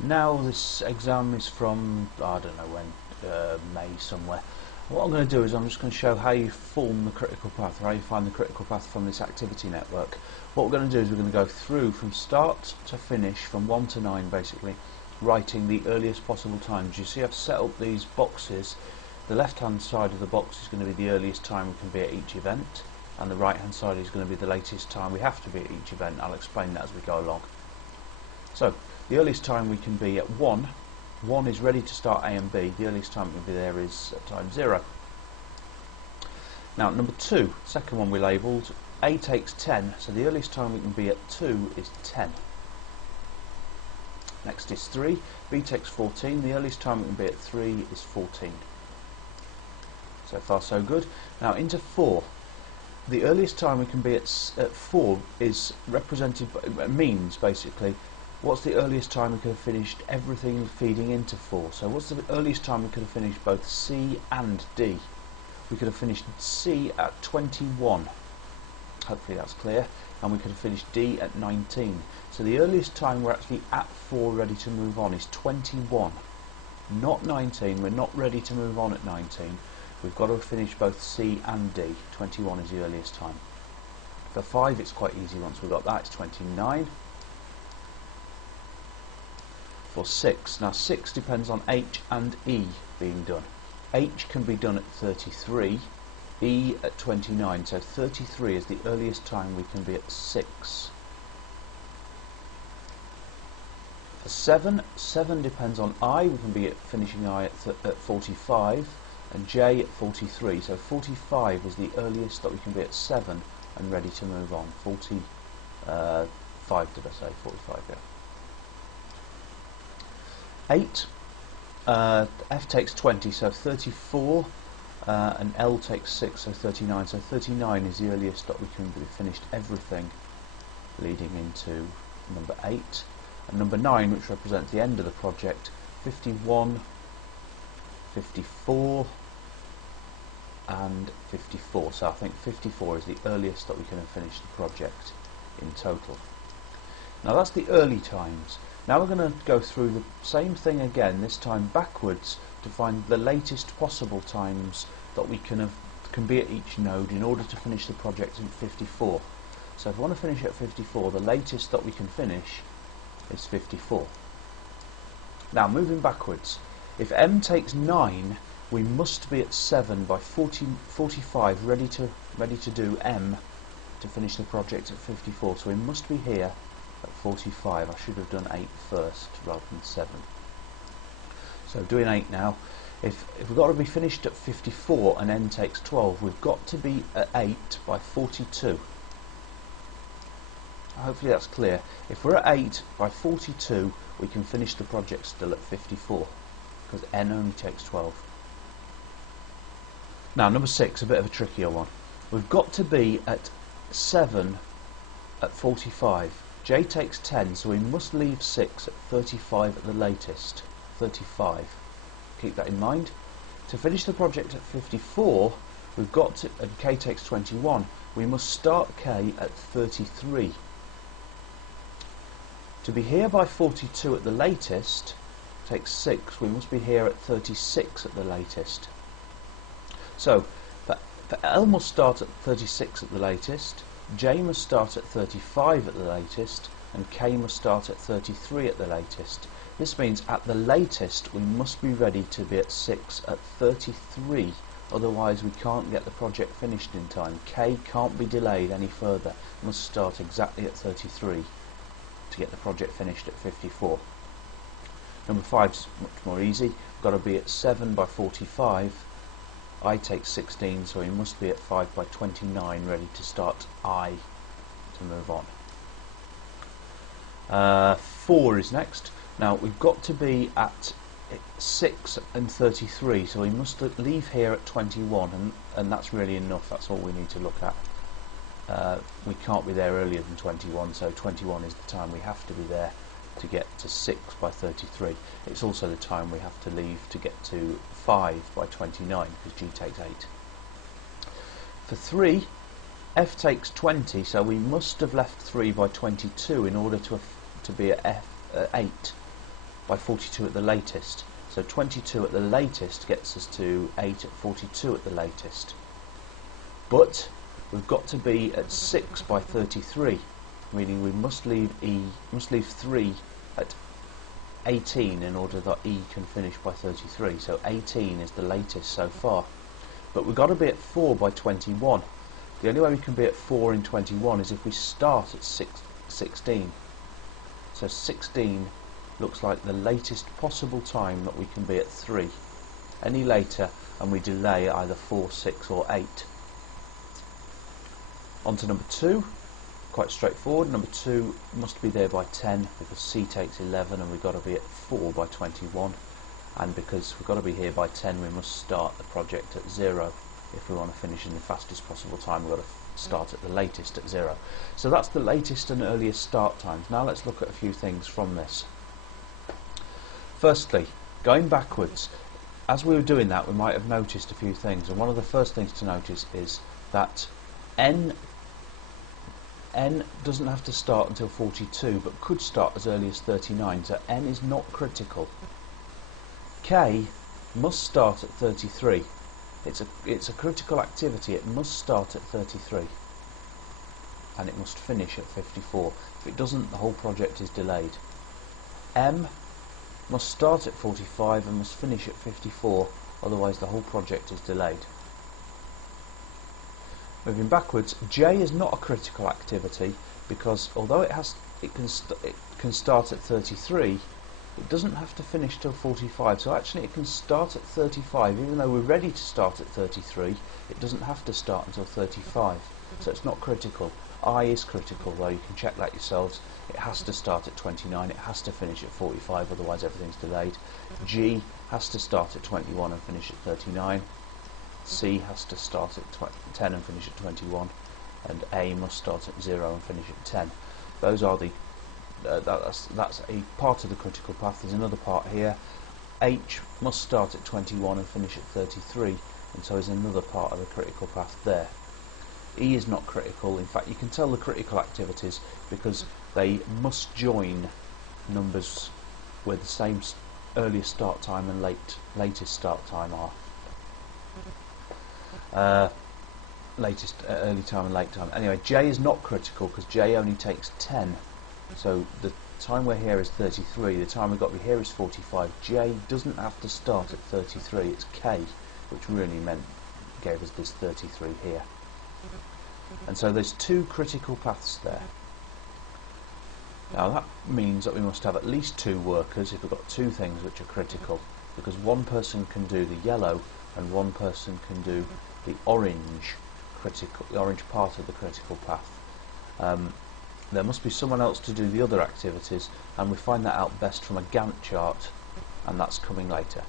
Now this exam is from, I don't know when, May somewhere. What I'm going to do is I'm just going to show how you form the critical path, or how you find the critical path from this activity network. What we're going to do is we're going to go through from start to finish, from 1 to 9 basically, writing the earliest possible times. You see I've set up these boxes. The left hand side of the box is going to be the earliest time we can be at each event, and the right hand side is going to be the latest time we have to be at each event. I'll explain that as we go along. So the earliest time we can be at 1 is ready to start A and B. The earliest time we can be there is at time 0. Now number 2, second one we labelled, A takes 10, so the earliest time we can be at 2 is 10. Next is 3, B takes 14, the earliest time we can be at 3 is 14. So far so good. Now into 4. The earliest time we can be at 4 is represented by, means basically, what's the earliest time we could have finished everything feeding into 4? So what's the earliest time we could have finished both C and D? We could have finished C at 21. Hopefully that's clear. And we could have finished D at 19. So the earliest time we're actually at 4 ready to move on is 21. Not 19. We're not ready to move on at 19. We've got to finish both C and D. 21 is the earliest time. For 5 it's quite easy once we've got that. It's 29. For 6. Now 6 depends on H and E being done. H can be done at 33, E at 29, so 33 is the earliest time we can be at 6. For 7, 7 depends on I, we can be at finishing I at 45, and J at 43, so 45 is the earliest that we can be at 7 and ready to move on. 45 did I say? 45, yeah. 8, F takes 20, so 34, and L takes 6, so 39. So 39 is the earliest that we can be finished everything leading into number 8. And number 9, which represents the end of the project, 51, 54, and 54. So I think 54 is the earliest that we can have finished the project in total. Now that's the early times. Now we're going to go through the same thing again, this time backwards, to find the latest possible times that we can be at each node in order to finish the project in 54. So if we want to finish at 54, the latest that we can finish is 54. Now moving backwards, if M takes 9, we must be at 7 by 45 ready to do M to finish the project at 54. So we must be here at 45. I should have done 8 first rather than 7. So doing 8 now. If we've got to be finished at 54 and N takes 12, we've got to be at 8 by 42. Hopefully that's clear. If we're at 8 by 42, we can finish the project still at 54, because N only takes 12. Now number 6, a bit of a trickier one. We've got to be at 7 at 45. J takes 10, so we must leave 6 at 35 at the latest. 35. Keep that in mind. To finish the project at 54, we've got to, and K takes 21, we must start K at 33. To be here by 42 at the latest takes 6, we must be here at 36 at the latest. So, for L must start at 36 at the latest, J must start at 35 at the latest, and K must start at 33 at the latest. This means at the latest we must be ready to be at 6 at 33, otherwise we can't get the project finished in time. K can't be delayed any further, it must start exactly at 33 to get the project finished at 54. Number 5 is much more easy. We've got to be at 7 by 45. I takes 16, so we must be at 5 by 29 ready to start I to move on. 4 is next. Now we've got to be at 6 and 33, so we must leave here at 21, and that's really enough. That's all we need to look at. We can't be there earlier than 21, so 21 is the time we have to be there to get to 6 by 33. It's also the time we have to leave to get to 5 by 29, because G takes 8. For 3, F takes 20, so we must have left 3 by 22 in order to be at 8. by 42 at the latest. So 22 at the latest gets us to 8 at 42 at the latest. But we've got to be at 6 by 33, meaning we must leave 3 at 18 in order that E can finish by 33. So 18 is the latest so far. But we've got to be at 4 by 21. The only way we can be at 4 in 21 is if we start at 16. So 16 looks like the latest possible time that we can be at 3. Any later and we delay either 4, 6 or 8. On to number 2, quite straightforward. Number 2 must be there by 10 because C takes 11 and we've got to be at 4 by 21. And because we've got to be here by 10, we must start the project at 0. If we want to finish in the fastest possible time, we've got to start at the latest at 0. So that's the latest and earliest start times. Now let's look at a few things from this. Firstly, going backwards, as we were doing that we might have noticed a few things, and one of the first things to notice is that N doesn't have to start until 42 but could start as early as 39, so N is not critical. K must start at 33. It's a critical activity. It must start at 33 and it must finish at 54. If it doesn't, the whole project is delayed. M must start at 45 and must finish at 54, otherwise the whole project is delayed. Moving backwards, J is not a critical activity because although it can start at 33, it doesn't have to finish till 45, so actually it can start at 35. Even though we're ready to start at 33, it doesn't have to start until 35, so it's not critical. I is critical, though. You can check that yourselves. It has to start at 29, it has to finish at 45, otherwise everything's delayed. G has to start at 21 and finish at 39. C has to start at 10 and finish at 21, and A must start at 0 and finish at 10. Those are the that's a part of the critical path. There's another part here. H must start at 21 and finish at 33, and so is another part of the critical path there. E is not critical. In fact, you can tell the critical activities because they must join numbers where the same earliest start time and latest start time are. Early time and late time. Anyway, J is not critical because J only takes 10. So the time we're here is 33, the time we've got to be here is 45. J doesn't have to start at 33, it's K, which really gave us this 33 here. And so there's 2 critical paths there. Now that means that we must have at least 2 workers if we've got 2 things which are critical, because one person can do the yellow and one person can do the orange part of the critical path. There must be someone else to do the other activities, and we find that out best from a Gantt chart, and that's coming later.